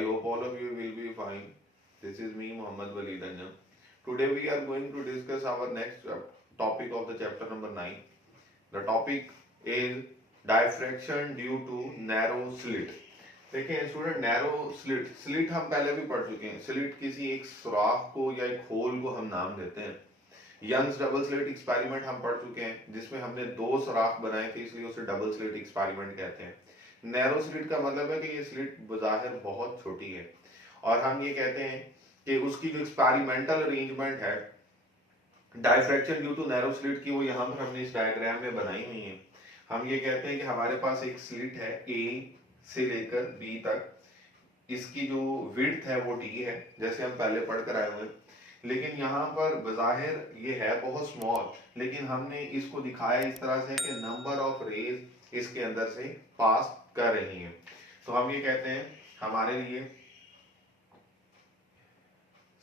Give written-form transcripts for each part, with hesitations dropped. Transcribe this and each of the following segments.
I hope all of you will be fine. This is me, Mohammad Waleed Anjam. Today we are going to discuss our next topic of the chapter number 9. The topic is diffraction due to narrow slit. देखिए student, narrow slit हम पहले भी पढ़ चुके हैं. Slit किसी एक सुराख को या एक होल को हम नाम देते हैं. यंग्स डबल स्लिट एक्सपेरिमेंट हम पढ़ चुके हैं जिसमें हमने 2 सुराख बनाए थे, इसलिए उसे डबल स्लिट एक्सपेरिमेंट कहते हैं. नैरो स्लिट का मतलब है कि ये स्लिट बज़ाहिर बहुत छोटी है और हम ये कहते हैं कि उसकी जो एक्सपेरिमेंटल अरेंजमेंट है diffraction due to narrow slit की, वो यहाँ पर हमने इस डायग्राम में बनाई हुई है. हम ये कहते हैं कि हमारे पास एक स्लिट है ए से लेकर बी तक. इसकी जो विड्थ है वो डी है, जैसे हम पहले पढ़ कर आए हुए. लेकिन यहाँ पर बज़ाहिर ये है बहुत स्मॉल, लेकिन हमने इसको दिखाया इस तरह से कि नंबर ऑफ रेज इसके अंदर से पास कर रही हैं. तो हम ये कहते हैं हमारे लिए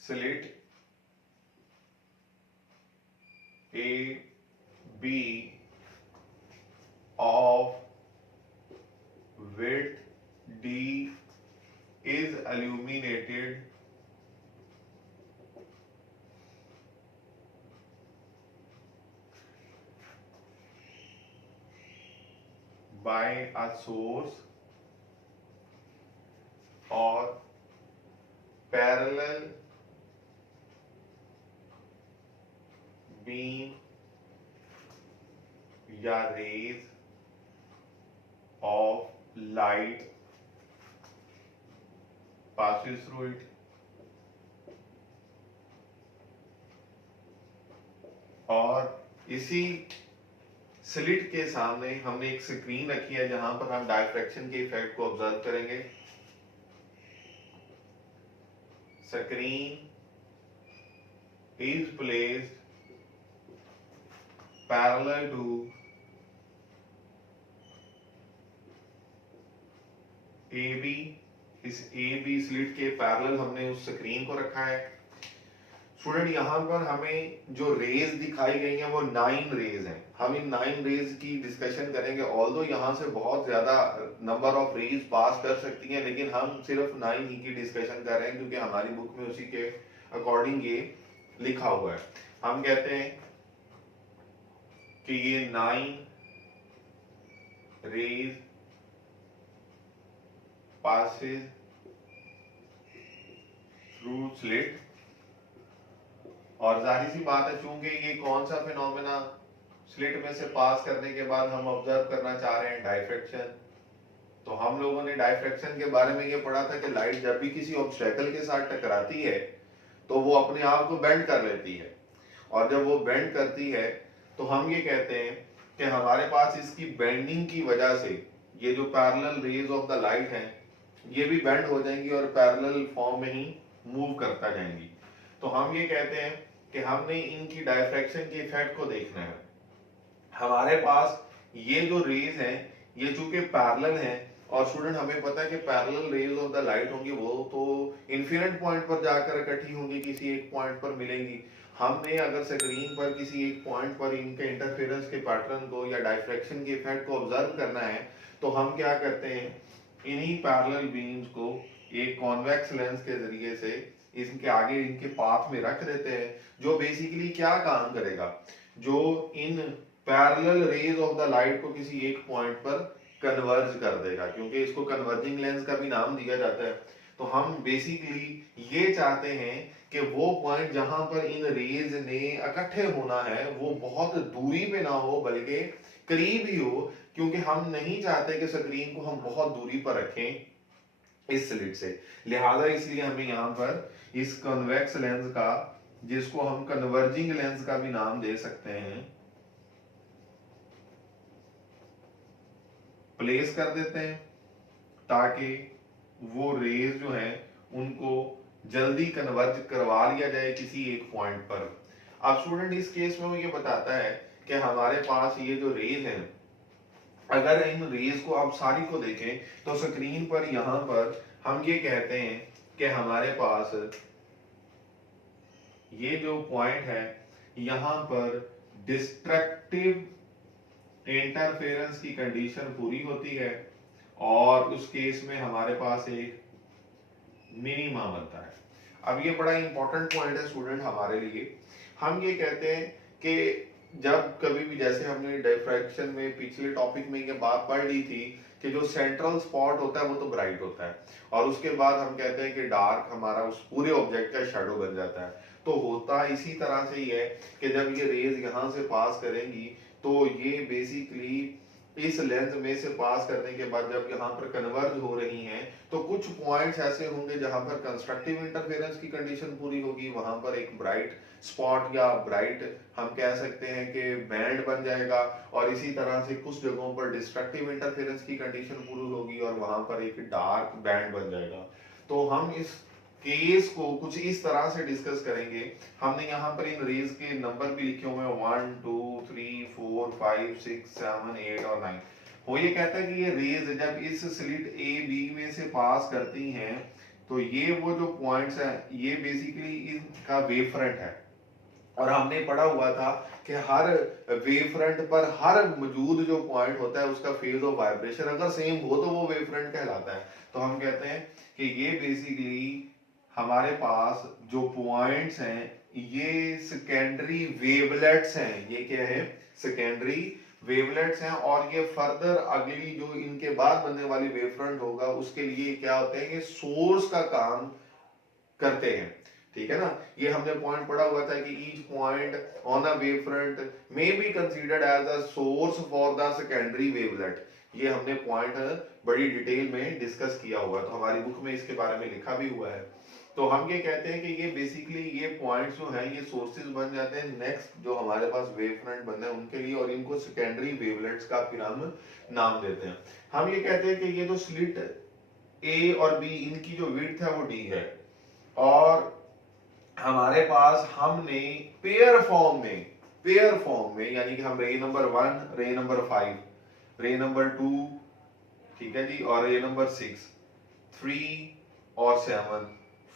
slit A B of width d is illuminated by a source or parallel beam या rays of light passes through it. और इसी स्लिट के सामने हमने एक स्क्रीन रखी है जहां पर हम डायफ्रैक्शन के इफेक्ट को ऑब्जर्व करेंगे. Screen is placed parallel to A B. इस ए बी स्लिट के पैरेलल हमने उस स्क्रीन को रखा है. स्टूडेंट, यहाँ पर हमें जो रेज दिखाई गई हैं वो 9 रेज हैं. हम इन 9 रेज की डिस्कशन करेंगे. ऑल्दो यहाँ से बहुत ज्यादा नंबर ऑफ रेज पास कर सकती हैं, लेकिन हम सिर्फ 9 ही की डिस्कशन कर रहे हैं क्योंकि हमारी बुक में उसी के अकॉर्डिंग ये लिखा हुआ है. हम कहते हैं कि ये 9 रेज passes through slit. और जाहिर सी बात है, चूंकि ये कौन सा फिनोमेना स्लिट में से पास करने के बाद हम ऑब्जर्व करना चाह रहे हैं डायफ्रैक्शन. तो हम लोगों ने डायफ्रैक्शन के बारे में ये पढ़ा था कि लाइट जब भी किसी ऑब्स्टेकल के साथ टकराती है तो वो अपने आप को बेंड कर लेती है. और जब वो बेंड करती है तो हम ये कहते हैं कि हमारे पास इसकी बेंडिंग की वजह से ये जो parallel raise of the light हैं ये भी बेंड हो जाएंगी और पैरेलल फॉर्म में ही मूव करता जाएंगी. तो हम ये कहते हैं कि हमने इनकी डायफ्रैक्शन के इफेक्ट को देखना है. हमारे पास ये जो रेज हैं ये चूंकि पैरेलल हैं और स्टूडेंट हमें पता है कि parallel raise of the light होंगी वो तो इन्फिनिट पॉइंट पर जाकर इकट्ठी होंगी, किसी एक पॉइंट पर मिलेंगी. हमने अगर स्क्रीन पर किसी एक पॉइंट पर इनके इंटरफेरेंस के पैटर्न को या डायफ्रैक्शन के इफेक्ट को ऑब्जर्व करना है तो हम क्या करते हैं, इन्हीं पैरेलल बीम्स को एक कॉन्वेक्स लेंस के जरिए से इनके आगे इनके पाथ में रख देते हैं, जो बेसिकली क्या काम करेगा, जो in parallel raise of the light को किसी एक पॉइंट पर कन्वर्ज कर देगा, क्योंकि इसको कन्वर्जिंग लेंस का भी नाम दिया जाता है. तो हम बेसिकली ये चाहते हैं कि वो पॉइंट जहां पर इन रेज ने इकट्ठे होना है वो बहुत दूरी पे ना हो बल्कि करीब ही हो, क्योंकि हम नहीं चाहते कि स्क्रीन को हम बहुत दूरी पर रखें इस स्लिट से. लिहाजा इसलिए हमें यहाँ पर इस कन्वेक्स लेंस का, जिसको हम कन्वर्जिंग लेंस का भी नाम दे सकते हैं, प्लेस कर देते हैं ताकि वो रेज जो हैं उनको जल्दी कन्वर्ज करवा लिया जाए किसी एक पॉइंट पर. अब स्टूडेंट इस केस में वो ये बताता है कि हमारे पास ये जो रेज हैं, अगर इन रेज को आप सारी को देखें तो स्क्रीन पर यहाँ पर हम ये कहते हैं कि हमारे पास ये जो पॉइंट है यहाँ पर डिस्ट्रक्टिव इंटरफेरेंस की कंडीशन पूरी होती है और उस केस में हमारे पास एक मिनिमा बनता है। अब ये बड़ा इंपॉर्टेंट पॉइंट है स्टूडेंट हमारे लिए। हम ये कहते हैं कि जब कभी भी, जैसे हमने डिफ्रैक्शन में पिछले टॉपिक में ये बात पढ़ ली थी कि जो सेंट्रल स्पॉट होता है वो तो ब्राइट होता है, और उसके बाद हम कहते हैं कि डार्क हमारा उस पूरे ऑब्जेक्ट का शेडो बन जाता है। तो होता इसी तरह से ही है कि जब ये रेज यहाँ से पास करेंगी तो ये बेसिकली इस लेंथ में से पास करने के बाद जब यहाँ पर कन्वर्ज हो रही हैं तो कुछ पॉइंट्स ऐसे होंगे जहां पर कंस्ट्रक्टिव इंटरफेरेंस की कंडीशन पूरी होगी, वहां पर एक ब्राइट स्पॉट या ब्राइट हम कह सकते हैं कि बैंड बन जाएगा, और इसी तरह से कुछ जगहों पर डिस्ट्रक्टिव इंटरफेरेंस की कंडीशन पूरी होगी और वहां पर एक डार्क बैंड बन जाएगा। तो हम इस केस को कुछ इस तरह से डिस्कस करेंगे। हमने यहाँ पर इन रेज के नंबर भी लिखे हुए हैं 1 2 3 4 5 6 7 8 और 9। वो ये कहता है कि ये रेज जब इस स्लिट ए बी में से पास करती हैं तो ये वो जो पॉइंट्स हैं ये बेसिकली इनका वेव फ्रंट है। और हमने पढ़ा हुआ था कि हर वेव फ्रंट पर हर मौजूद जो पॉइंट होता है उसका फेज ऑफ वाइब्रेशन अगर सेम हो तो वो वेव फ्रंट कहलाता है। तो हम कहते हैं कि ये बेसिकली हमारे पास जो पॉइंट्स हैं ये सेकेंडरी वेवलेट्स हैं। ये क्या है? सेकेंडरी वेवलेट्स हैं, और ये फर्दर अगली जो इनके बाद बनने वाली वेव फ्रंट होगा उसके लिए क्या होते हैं, ये सोर्स का काम करते हैं। ठीक है ना? ये हमने पॉइंट पढ़ा हुआ था कि each point on a wave front may be considered as a source for the secondary wavelet. ये हमने पॉइंट बड़ी डिटेल में डिस्कस किया हुआ, तो हमारी बुक में इसके बारे में लिखा भी हुआ है। तो हम ये कहते हैं कि ये बेसिकली ये पॉइंट्स जो हैं ये सोर्सेज बन जाते हैं नेक्स्ट जो हमारे पास वेव फ्रंट बनना है उनके लिए, और इनको सेकेंडरी वेवलेट्स का फिर हम नाम देते हैं। हम ये कहते हैं कि ये जो स्लिट ए और बी इनकी जो विड्थ है वो डी है, और हमारे पास हमने पेयर फॉर्म में यानी कि हम रे नंबर 1 रे नंबर 5 रे नंबर 2, ठीक है जी, और रे नंबर 6 3 और 7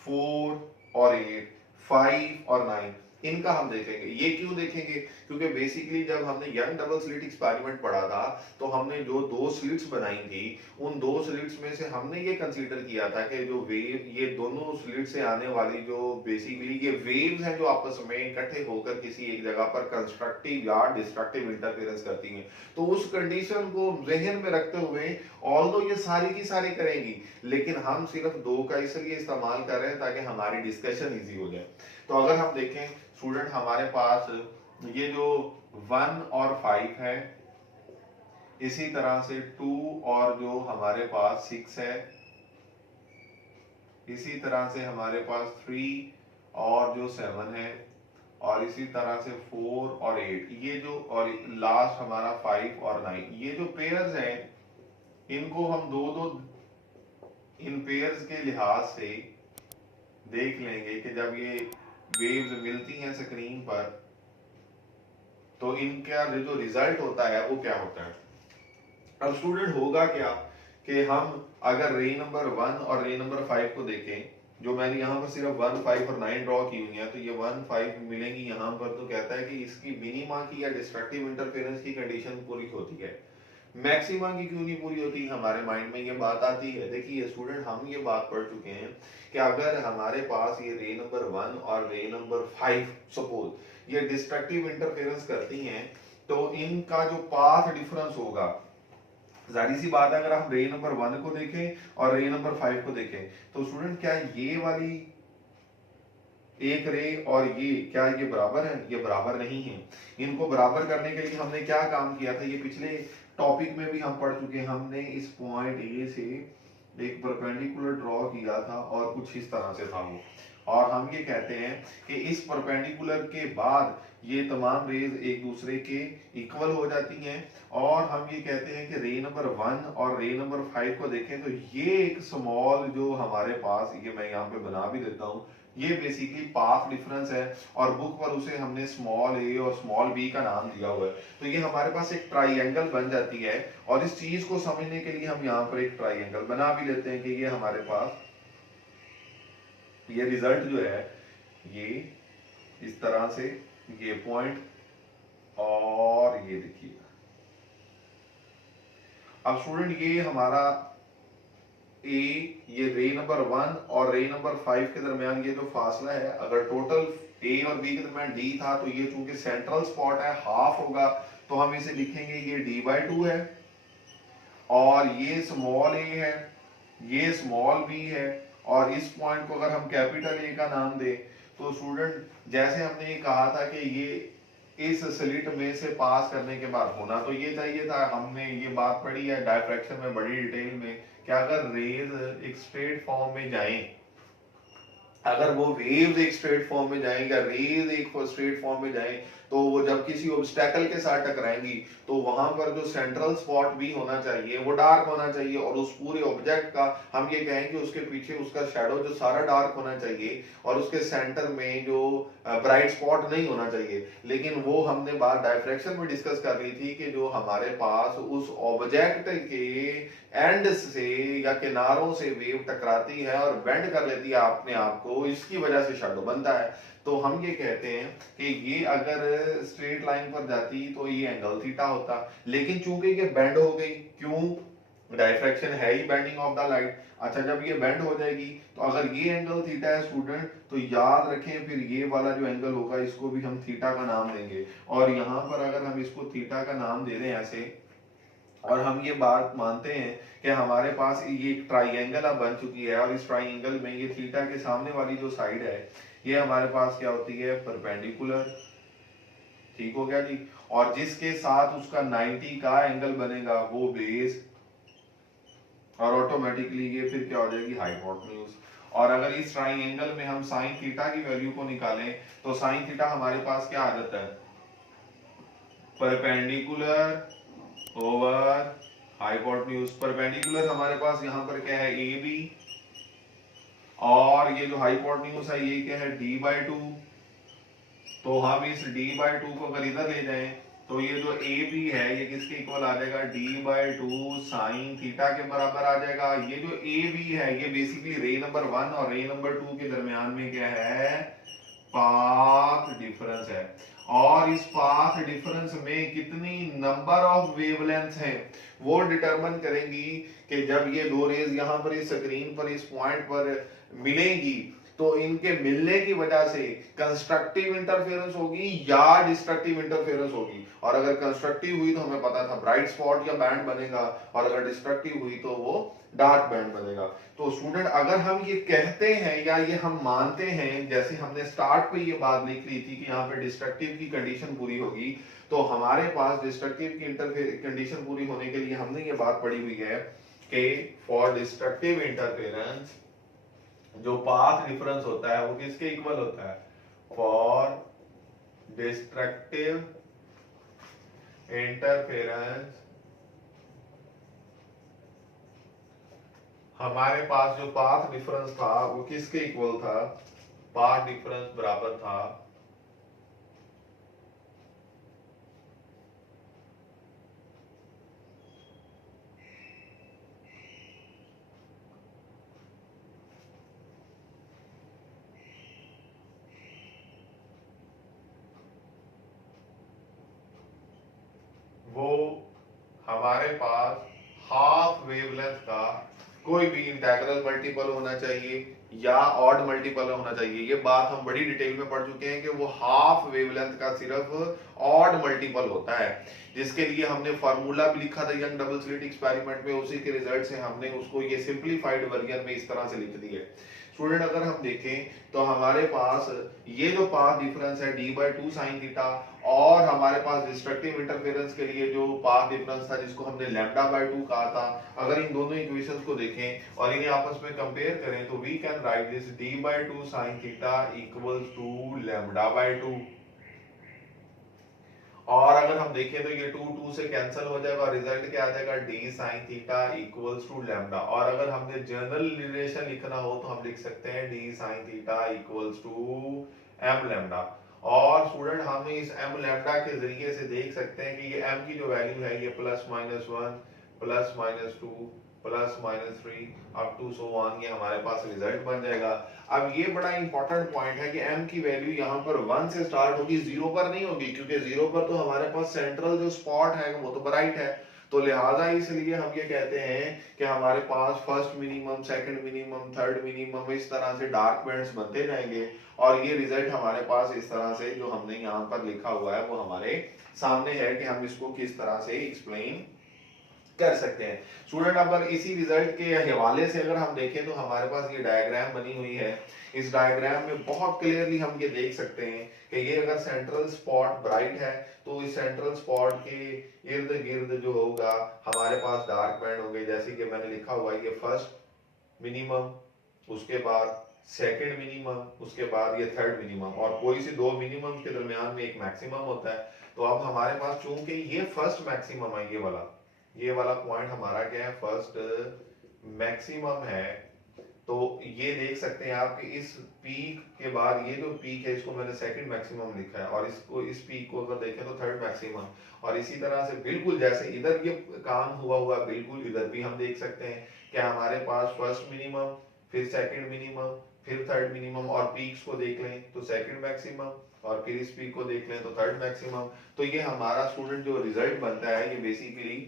4 और 8 5 और 9 इनका हम देखेंगे। ये क्यों देखेंगे? क्योंकि बेसिकली जब हमने यंग डबल स्लिट एक्सपेरिमेंट पढ़ा था तो हमने जो दो स्लिट्स बनाई थी उन दो स्लिट्स में से हमने ये कंसीडर किया था कि जो वेव ये दोनों स्लिट से आने वाली जो बेसिकली ये वेव्स हैं जो आपस में इकट्ठे होकर किसी एक जगह पर कंस्ट्रक्टिव या डिस्ट्रक्टिव इंटरफेरेंस करती हैं। तो उस कंडीशन को जहन में रखते हुए ऑल्दो ये सारी की सारी करेंगी, लेकिन हम सिर्फ दो का इसलिए इस्तेमाल कर रहे हैं ताकि हमारी डिस्कशन इजी हो जाए। तो अगर हम देखें स्टूडेंट हमारे पास ये जो 1 और 5 है, इसी तरह से 2 और जो हमारे पास 6 है, इसी तरह से हमारे पास 3 और जो 7 है, और इसी तरह से 4 और 8, ये जो, और लास्ट हमारा 5 और 9, ये जो पेयर्स हैं इनको हम दो दो इन पेयर्स के लिहाज से देख लेंगे कि जब ये वेव्स मिलती हैं स्क्रीन पर तो इनका जो रिजल्ट होता है वो क्या होता है। अब स्टूडेंट होगा क्या कि हम अगर रे नंबर 1 और रे नंबर 5 को देखें, जो मैंने यहाँ पर सिर्फ 1 5 और 9 ड्रॉ की हुई है, तो ये 1 5 मिलेंगी यहाँ पर, तो कहता है कि इसकी मिनिमा की या डिस्ट्रक्टिव इंटरफेरेंस की कंडीशन पूरी होती है। मैक्सिमा की क्यों नहीं पूरी होती? हमारे माइंड में ये बात आती है। देखिए स्टूडेंट हम ये बात पढ़ चुके हैं कि अगर हमारे पास ये रे नंबर 1 और रे नंबर 5 सपोज ये डिस्ट्रक्टिव इंटरफेरेंस करती हैं तो इनका जो पाथ डिफरेंस होगा, जाहिर सी बात है अगर हम रे नंबर 1 को देखें और रे नंबर 5 को देखें तो स्टूडेंट क्या ये वाली एक रे और ये क्या ये बराबर है? ये बराबर नहीं है। इनको बराबर करने के लिए हमने क्या काम किया था, ये पिछले टॉपिक में भी हम पढ़ चुके हैं। हमने इस पॉइंट ए से एक परपेंडिकुलर ड्रॉ किया था और कुछ इस तरह से था वो, और हम ये कहते हैं कि इस परपेंडिकुलर के बाद ये तमाम रेज एक दूसरे के इक्वल हो जाती हैं, और हम ये कहते हैं कि रे नंबर 1 और रे नंबर 5 को देखें तो ये एक स्मॉल जो हमारे पास, ये मैं यहाँ पे बना भी देता हूँ, ये बेसिकली पाथ डिफरेंस है, और बुक पर उसे हमने स्मॉल ए और स्मॉल बी का नाम दिया हुआ है। तो ये हमारे पास एक ट्राइंगल बन जाती है, और इस चीज को समझने के लिए हम यहाँ पर एक ट्राइंगल बना भी लेते हैं कि ये हमारे पास ये रिजल्ट जो है ये इस तरह से ये पॉइंट, और ये देखिए अब स्टूडेंट ये हमारा ए, ये रे नंबर 1 और रे नंबर 5 के दरमियान ये जो फासला है, अगर टोटल ए और बी के दरमियान डी था तो ये चूंकि सेंट्रल स्पॉट है हाफ होगा, तो हम इसे लिखेंगे ये d/2 है, और ये स्मॉल ए है, ये स्मॉल बी है, और इस पॉइंट को अगर हम कैपिटल ए का नाम दें तो स्टूडेंट जैसे हमने ये कहा था कि ये इस स्लिट में से पास करने के बाद होना तो ये चाहिए था, हमने ये बात पढ़ी है डायफ्रैक्शन में बड़ी डिटेल में कि अगर रेज एक स्ट्रेट फॉर्म में जाएं, अगर वो वेव्स एक स्ट्रेट फॉर्म में जाएं या रेज एक स्ट्रेट फॉर्म में जाएं, तो वो जब किसी ऑब्स्टेकल के साथ टकराएंगी तो वहां पर जो सेंट्रल स्पॉट भी होना चाहिए वो डार्क होना चाहिए, और उस पूरे ऑब्जेक्ट का हम ये कहेंगे उसके पीछे उसका शैडो जो सारा डार्क होना चाहिए, और उसके सेंटर में जो ब्राइट स्पॉट नहीं होना चाहिए। लेकिन वो हमने बात डायफ्रैक्शन में डिस्कस कर ली थी कि जो हमारे पास उस ऑब्जेक्ट के एंड से या किनारों से वेव टकराती है और बेंड कर लेती है अपने आप को, इसकी वजह से शैडो बनता है। तो हम ये कहते हैं कि ये अगर स्ट्रेट लाइन पर जाती तो ये एंगल थीटा होता, लेकिन चूंकि ये बेंड हो गई, क्यों? डायफ्रैक्शन है ही बेंडिंग ऑफ द लाइट। अच्छा, जब ये बेंड हो जाएगी तो अगर ये एंगल थीटा है स्टूडेंट, तो याद रखें फिर ये वाला जो एंगल होगा इसको भी हम थीटा का नाम देंगे, और यहाँ पर अगर हम इसको थीटा का नाम दे दें ऐसे, और हम ये बात मानते हैं कि हमारे पास ये एक ट्राइंगल अब बन चुकी है, और इस ट्राइंगल में ये थीटा के सामने वाली जो साइड है ये हमारे पास क्या होती है? परपेंडिकुलर। ठीक हो गया जी। और जिसके साथ उसका 90 का एंगल बनेगा वो बेस, और ऑटोमेटिकली ये फिर क्या हो जाएगी? हाइपोटेन्यूज। और अगर इस ट्राइंगल में हम साइन थीटा की वैल्यू को निकालें तो साइन थीटा हमारे पास क्या आ जाता है? Perpendicular over hypotenuse. परपेंडिकुलर हमारे पास यहाँ पर क्या है? ए बी, और ये जो हाइपोटेन्यूज है ये क्या है? d/2। तो हम इस d/2 को अगर इधर ले जाएं तो ये जो ए बी है ये किसके इक्वल आ जाएगा? d/2 साइन थीटा के बराबर आ जाएगा। ये जो ए बी है ये बेसिकली रे नंबर 1 और रे नंबर 2 के दरमियान में क्या है? पाथ डिफरेंस है। और इस पाथ डिफरेंस में कितनी नंबर ऑफ वेवलेंथ हैं वो डिटरमिन करेंगी कि जब ये दो रेज यहाँ पर इस स्क्रीन पर इस पॉइंट पर मिलेंगी तो इनके मिलने की वजह से कंस्ट्रक्टिव इंटरफेरेंस होगी या डिस्ट्रक्टिव इंटरफेरेंस होगी। और अगर कंस्ट्रक्टिव हुई तो हमें पता था ब्राइट स्पॉट या बैंड बनेगा, और अगर डिस्ट्रक्टिव हुई तो वो डार्क बैंड बनेगा। तो स्टूडेंट अगर हम ये कहते हैं या ये हम मानते हैं, जैसे हमने स्टार्ट पे ये बात लिख ली थी कि यहाँ पे डिस्ट्रक्टिव की कंडीशन पूरी होगी, तो हमारे पास डिस्ट्रक्टिव की कंडीशन पूरी होने के लिए हमने ये बात पढ़ी हुई है कि फॉर डिस्ट्रक्टिव इंटरफेरेंस जो पाथ डिफरेंस होता है वो किसके इक्वल होता है? फॉर डिस्ट्रक्टिव इंटरफेरेंस हमारे पास जो पाथ डिफरेंस था वो किसके इक्वल था? पाथ डिफरेंस बराबर था वो हमारे पास हाफ वेवलेंथ का कोई भी इंटेग्रल मल्टीपल होना चाहिए या ऑड मल्टीपल होना चाहिए। ये बात हम बड़ी डिटेल में पढ़ चुके हैं कि वो हाफ वेवलेंथ का सिर्फ ऑड मल्टीपल होता है, जिसके लिए हमने फार्मूला भी लिखा था यंग डबल स्लिट एक्सपेरिमेंट में। उसी के रिजल्ट से हमने उसको ये सिंपलीफाइड वर्जन में इस तरह से लिख दी है। स्टूडेंट अगर हम देखें तो हमारे पास ये जो पाथ डिफरेंस है d/2 साइन थीटा, और हमारे पास डिस्ट्रक्टिव इंटरफेरेंस के लिए जो पाथ डिफरेंस था जिसको हमने λ/2 कहा था, अगर इन दोनों इक्वेशंस को देखें और इन्हें आपस में कंपेयर करें तो we can write this d/2 sine theta equals to λ/2। और अगर हम देखें तो ये 2 से कैंसिल हो जाएगा और रिजल्ट क्या आ जाएगा? d sin theta equals to lambda. और अगर हमने जनरल रिलेशन लिखना हो तो हम लिख सकते हैं d sin theta equals to m lambda. और स्टूडेंट हम इस m लैम्डा के जरिए से देख सकते हैं कि ये m की जो वैल्यू है ये +-1 +-2 +-3 अप टू सो ऑन, ये हमारे पास रिजल्ट बन जाएगा। अब ये बड़ा इंपॉर्टेंट पॉइंट है कि m की वैल्यू यहाँ पर 1 से स्टार्ट होगी, 0 पर नहीं होगी, क्योंकि 0 पर तो हमारे पास सेंट्रल जो स्पॉट है वो तो ब्राइट है। तो लिहाजा इसलिए हम ये कहते हैं कि हमारे पास first minimum, second minimum, third minimum, इस तरह से डार्क बैंड्स बनते जाएंगे और ये रिजल्ट हमारे पास इस तरह से जो हमने यहाँ पर लिखा हुआ है वो हमारे सामने है कि हम इसको किस तरह से एक्सप्लेन कर सकते हैं। स्टूडेंट अगर इसी रिजल्ट के हवाले से अगर हम देखें तो हमारे पास ये डायग्राम बनी हुई है। इस डायग्राम में बहुत क्लियरली हम ये देख सकते हैं कि ये अगर सेंट्रल स्पॉट ब्राइट है तो इस सेंट्रल स्पॉट के इर्द गिर्द जो होगा हमारे पास डार्क बैंड होंगे, जैसे कि मैंने लिखा हुआ है ये फर्स्ट मिनिमम, उसके बाद सेकंड मिनिमम, उसके बाद ये थर्ड मिनिमम, और कोई सी दो मिनिमम के दरमियान में एक मैक्सिमम होता है। तो अब हमारे पास चूंकि ये फर्स्ट मैक्सिमम है, ये वाला पॉइंट हमारा क्या है, फर्स्ट मैक्सिमम है, तो ये देख सकते हैं आप कि इस पीक के बाद ये जो पीक है इसको मैंने सेकंड मैक्सिमम लिखा है और इसको, इस पीक को अगर देखें तो थर्ड मैक्सिमम। और इसी तरह से बिल्कुल जैसे इधर ये काम हुआ बिल्कुल इधर भी हम देख सकते हैं कि हमारे पास फर्स्ट मिनिमम, फिर सेकंड मिनिमम, फिर थर्ड मिनिमम, और पीक्स को देख लें तो सेकंड मैक्सिमम, और फिर इस पीक को देख लें तो थर्ड मैक्सिमम। तो ये हमारा स्टूडेंट जो रिजल्ट बनता है ये बेसिकली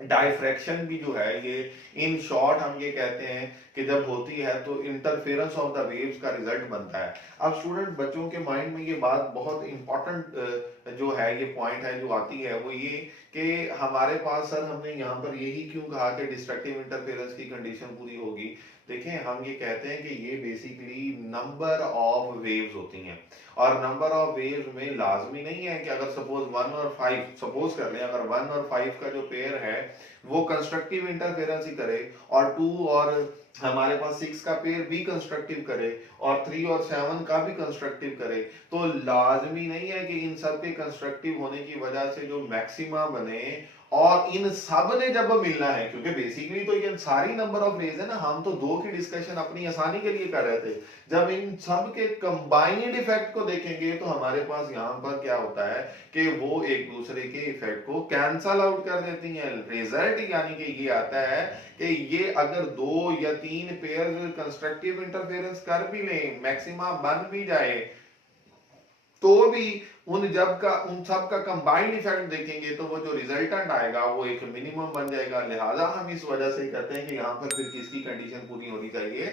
डाइफ्रैक्शन भी जो है ये, इन शॉर्ट हम ये कहते हैं कि जब होती है तो इंटरफेरेंस ऑफ द वेव्स का रिजल्ट बनता है। अब स्टूडेंट बच्चों के माइंड में ये बात बहुत इंपॉर्टेंट जो है, ये पॉइंट है जो आती है वो ये कि हमारे पास सर हमने यहाँ पर यही क्यों कहा कि डिस्ट्रक्टिव इंटरफेरेंस की कंडीशन पूरी होगी। देखें हम ये कहते हैं कि ये बेसिकली नंबर ऑफ वेव्स होती हैं, और नंबर ऑफ वेव्स में लाजमी नहीं है कि अगर सपोज 1 और 5 सपोज कर लें, अगर 1 और 5 का जो पेयर है वो कंस्ट्रक्टिव इंटरफेरेंस ही करे और 2 और हमारे पास 6 का पेयर भी कंस्ट्रक्टिव करे और 3 और 7 का भी कंस्ट्रक्टिव करे, तो लाजमी नहीं है कि इन सब के कंस्ट्रक्टिव होने की वजह से जो मैक्सिमा बने और इन सब ने जब मिलना है, क्योंकि बेसिकली तो ये सारी नंबर ऑफ रेज है ना, हम तो दो की डिस्कशन अपनी आसानी के लिए कर रहे थे। जब इन सब के कंबाइंड इफेक्ट को देखेंगे तो हमारे पास यहाँ पर क्या होता है कि वो एक दूसरे के इफेक्ट को कैंसल आउट कर देती हैं। रिजल्ट यानी कि ये आता है कि ये अगर 2 या 3 पेयर कंस्ट्रक्टिव इंटरफेरेंस कर भी लें, मैक्सिमा बन भी जाए, तो भी उन सब का कंबाइंड इफेक्ट देखेंगे तो वो जो रिजल्टेंट आएगा वो एक मिनिमम बन जाएगा। लिहाजा हम इस वजह से कहते हैं कि यहाँ पर फिर किसकी कंडीशन पूरी होनी चाहिए,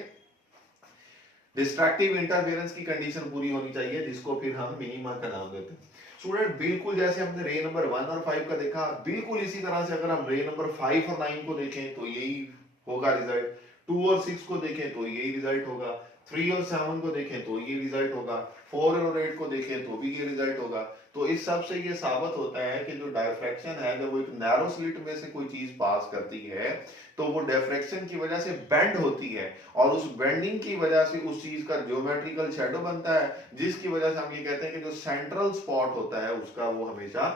डिस्ट्रक्टिव इंटरफेरेंस की कंडीशन पूरी होनी चाहिए, जिसको फिर हम मिनिमा का नाम देते हैं। स्टूडेंट बिल्कुल जैसे हमने रे नंबर 1 और 5 का देखा, बिल्कुल इसी तरह से अगर हम रे नंबर 5 और 9 को देखें तो यही होगा रिजल्ट, 2 और 6 को देखें तो यही रिजल्ट होगा, 3 और 7 को देखें तो ये रिजल्ट होगा, 4 और 8 को देखें तो भी ये रिजल्ट होगा। तो इस सब से ये साबित होता है कि जो डायफ्रैक्शन है, जब वो एक नैरो स्लिट में से कोई चीज पास करती है तो वो डायफ्रैक्शन की वजह से बेंड होती है और उस बेंडिंग की वजह से उस चीज का ज्योमेट्रिकल शैडो बनता है, जिसकी वजह से हम ये कहते हैं कि जो सेंट्रल स्पॉट होता है उसका वो हमेशा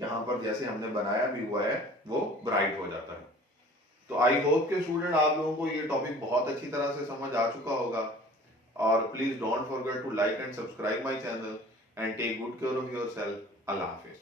यहाँ पर जैसे हमने बनाया भी हुआ है वो ब्राइट हो जाता है। तो आई होप के स्टूडेंट आप लोगों को ये टॉपिक बहुत अच्छी तरह से समझ आ चुका होगा, और please don't forget to like and subscribe my channel and take good care of yourself. अल्लाह हाफिज।